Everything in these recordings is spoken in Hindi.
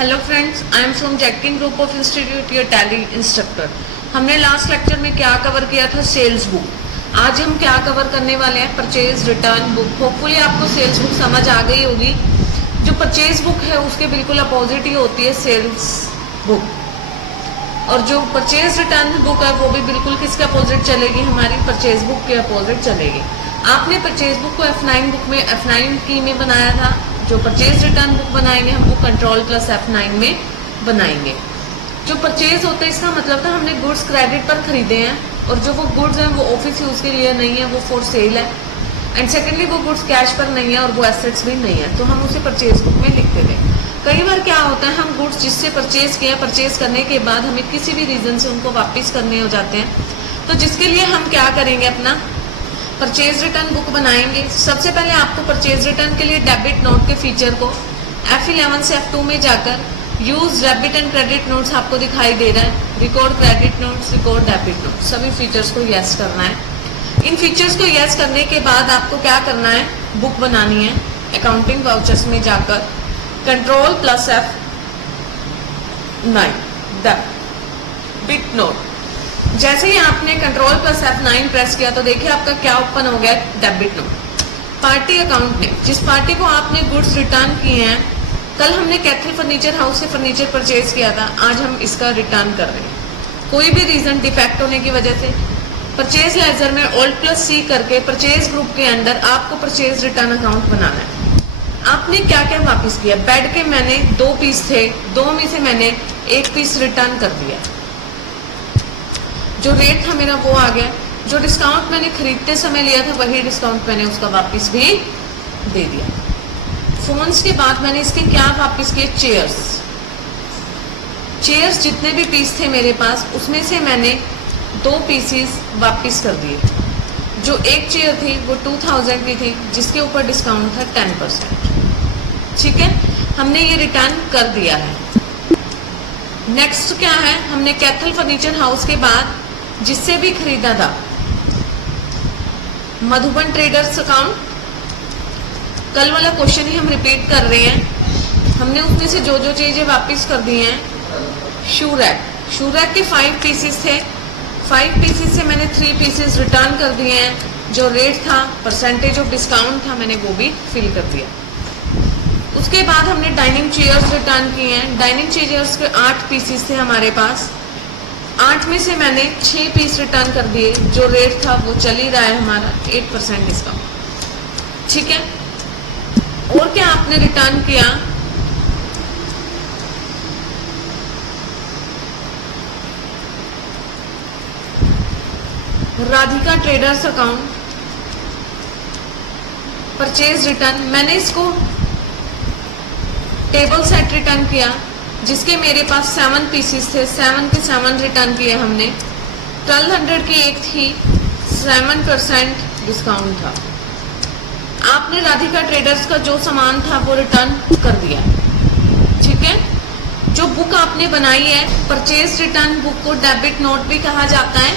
Hello friends, I am from जैकिन group of institute, your Tally instructor. हमने लास्ट लेक्चर में क्या कवर किया था? Sales book. आज हम क्या कवर करने वाले हैं? Purchase return book. होपफुली आपको सेल्स बुक समझ आ गई होगी। जो परचेज बुक है उसके बिल्कुल अपोजिट ही होती है सेल्स बुक, और जो परचेज रिटर्न बुक है वो भी बिल्कुल किसके अपोजिट चलेगी? हमारी परचेज बुक के अपोजिट चलेगी। आपने परचेज बुक को F9 बुक में F9 की में बनाया था। जो परचेज रिटर्न बुक बनाएंगे हम वो कंट्रोल प्लस F9 में बनाएंगे। जो परचेज होता है इसका मतलब था हमने गुड्स क्रेडिट पर खरीदे हैं, और जो वो गुड्स हैं वो ऑफिस यूज के लिए नहीं है, वो फॉर सेल है। एंड सेकेंडली वो गुड्स कैश पर नहीं है और वो एसेट्स भी नहीं है, तो हम उसे परचेज बुक में लिखते थे। कई बार क्या होता है, हम गुड्स जिससे परचेज किया, परचेज करने के बाद हमें किसी भी रीजन से उनको वापस करने हो जाते हैं, तो जिसके लिए हम क्या करेंगे, अपना परचेज रिटर्न बुक बनाएंगे। सबसे पहले आपको परचेज रिटर्न के लिए डेबिट नोट के फीचर को F11 से F2 में जाकर use debit and credit notes आपको दिखाई दे रहा है। Record credit notes, record debit notes, सभी फीचर्स को यस करना है। इन फीचर्स को यस करने के बाद आपको क्या करना है? बुक बनानी है। अकाउंटिंग वाउचर्स में जाकर control plus F9 debit note. जैसे ही आपने कंट्रोल प्लस F9 प्रेस किया तो देखिए आपका क्या ओपन हो गया? Debit note. पार्टी अकाउंट में जिस पार्टी को आपने गुड्स रिटर्न किए हैं, कल हमने कैथल फर्नीचर हाउस से फर्नीचर परचेज किया था, आज हम इसका रिटर्न कर रहे हैं। कोई भी रीजन डिफेक्ट होने की वजह से परचेज लेजर में Alt+C करके परचेज ग्रुप के अंदर आपको परचेज रिटर्न अकाउंट बनाना है। आपने क्या क्या वापस किया? बेड के मैंने 2 पीस थे, 2 में से मैंने 1 पीस रिटर्न कर दिया। जो रेट था मेरा वो आ गया। जो डिस्काउंट मैंने खरीदते समय लिया था वही डिस्काउंट मैंने उसका वापस भी दे दिया। फोन्स के बाद मैंने इसके क्या वापस किए? चेयर्स जितने भी पीस थे मेरे पास उसमें से मैंने 2 पीसीस वापस कर दिए। जो एक चेयर थी वो 2000 की थी, जिसके ऊपर डिस्काउंट था 10%। ठीक है, हमने ये रिटर्न कर दिया है। नेक्स्ट क्या है? हमने कैथल फर्नीचर हाउस के बाद जिससे भी खरीदा था मधुबन ट्रेडर्स अकाउंट, कल वाला क्वेश्चन ही हम रिपीट कर रहे हैं। हमने उसमें से जो जो चीजें वापस कर दी हैं, शू रैक के 5 पीसेस थे, 5 पीसेस से मैंने 3 पीसेस रिटर्न कर दिए हैं। जो रेट था, परसेंटेज ऑफ डिस्काउंट था, मैंने वो भी फिल कर दिया। उसके बाद हमने डाइनिंग चेयर्स रिटर्न किए हैं। डाइनिंग चेयर्स के 8 पीसेस थे हमारे पास, 8 में से मैंने 6 पीस रिटर्न कर दिए। जो रेट था वो चल ही रहा है हमारा 8% डिस्काउंट। ठीक है, और क्या आपने रिटर्न किया? Radhika traders account purchase return, मैंने इसको टेबल सेट रिटर्न किया जिसके मेरे पास 7 पीसेस थे, 7 के 7 रिटर्न किए हमने। 1200 की एक थी, 7% डिस्काउंट था। आपने राधिका ट्रेडर्स का जो सामान था वो रिटर्न कर दिया। ठीक है, जो बुक आपने बनाई है, परचेज रिटर्न बुक को डेबिट नोट भी कहा जाता है।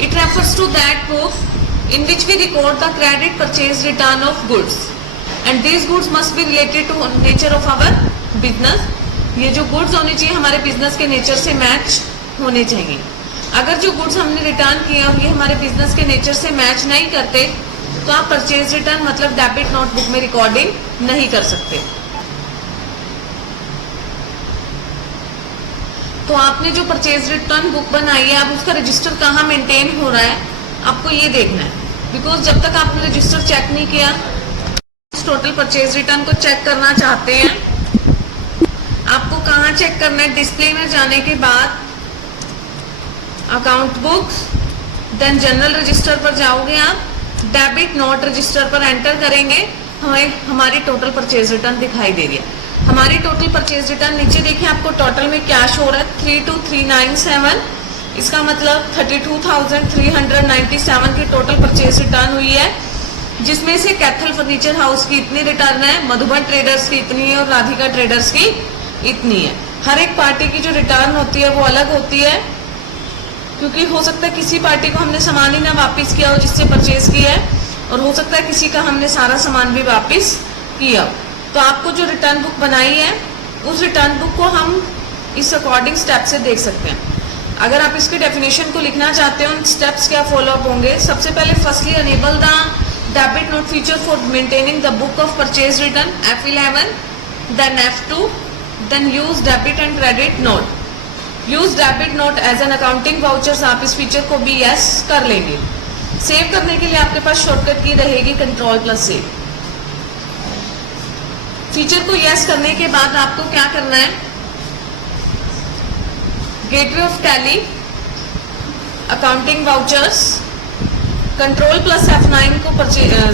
It refers to that book in which we record the credit purchase return of goods and these goods must be related to nature of our business. ये जो गुड्स होने चाहिए हमारे बिजनेस के नेचर से मैच होने चाहिए। अगर जो गुड्स हमने रिटर्न किए और ये हमारे बिजनेस के नेचर से मैच नहीं करते तो आप परचेज रिटर्न मतलब डेबिट नोट बुक में रिकॉर्डिंग नहीं कर सकते। तो आपने जो परचेज रिटर्न बुक बनाई है, अब उसका रजिस्टर कहाँ मेंटेन हो रहा है आपको ये देखना है। बिकॉज जब तक आपने रजिस्टर चेक नहीं किया, टोटल परचेज रिटर्न को चेक करना चाहते हैं, आपको कहाँ चेक करना है? डिस्प्ले में जाने के बाद account books, then general register पर जाओगे आप, डेबिट नोट रजिस्टर पर एंटर करेंगे, हमें हमारी टोटल परचेज रिटर्न दिखाई दे रही है। हमारी टोटल परचेज रिटर्न नीचे देखिए आपको टोटल में क्या शो हो रहा है? 32397। इसका मतलब 32,397 की टोटल परचेज रिटर्न हुई है, जिसमें से कैथल फर्नीचर हाउस की इतनी रिटर्न है, मधुबन ट्रेडर्स की इतनी है और राधिका ट्रेडर्स की इतनी है। हर एक पार्टी की जो रिटर्न होती है वो अलग होती है, क्योंकि हो सकता है किसी पार्टी को हमने सामान ही ना वापस किया हो जिससे परचेज किया है, और हो सकता है किसी का हमने सारा सामान भी वापस किया हो। तो आपको जो रिटर्न बुक बनाई है उस रिटर्न बुक को हम इस अकॉर्डिंग स्टेप से देख सकते हैं। अगर आप इसके डेफिनेशन को लिखना चाहते हो, स्टेप्स क्या फॉलो अप होंगे। सबसे पहले firstly enable the debit note feature for maintaining the book of purchase return F11, then F2, then use debit and credit note. Use debit note as an accounting vouchers, आप इस फीचर को भी यस कर लेंगे। सेव करने के लिए आपके पास शॉर्टकट की रहेगी Ctrl+सेव। फीचर को यस करने के बाद आपको क्या करना है, gateway of tally, accounting vouchers, Ctrl+F9 को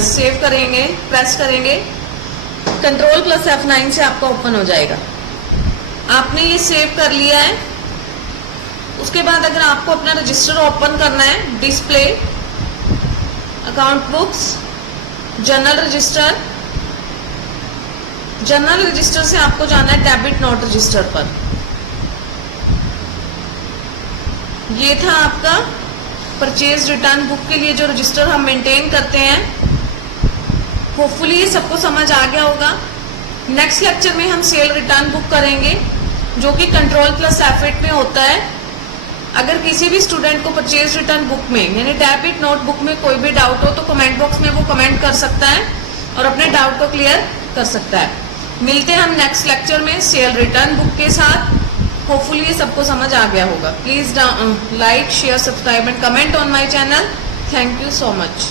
सेव करेंगे, प्रेस करेंगे। Ctrl+F9 से आपका ओपन हो जाएगा। आपने ये सेव कर लिया है। उसके बाद अगर आपको अपना रजिस्टर ओपन करना है, display, account books, general register, general register से आपको जाना है डेबिट नोट रजिस्टर पर। ये था आपका परचेज रिटर्न बुक के लिए जो रजिस्टर हम मेंटेन करते हैं। होपफुली ये सबको समझ आ गया होगा। नेक्स्ट लेक्चर में हम सेल रिटर्न बुक करेंगे जो कि Ctrl+F8 में होता है। अगर किसी भी स्टूडेंट को परचेज रिटर्न बुक में यानी डेबिट नोट बुक में कोई भी डाउट हो तो कमेंट बॉक्स में वो कमेंट कर सकता है और अपने डाउट को क्लियर कर सकता है। मिलते हैं हम नेक्स्ट लेक्चर में सेल रिटर्न बुक के साथ। होपफुली ये सबको समझ आ गया होगा। Please like, share, subscribe and comment on my channel. Thank you so much.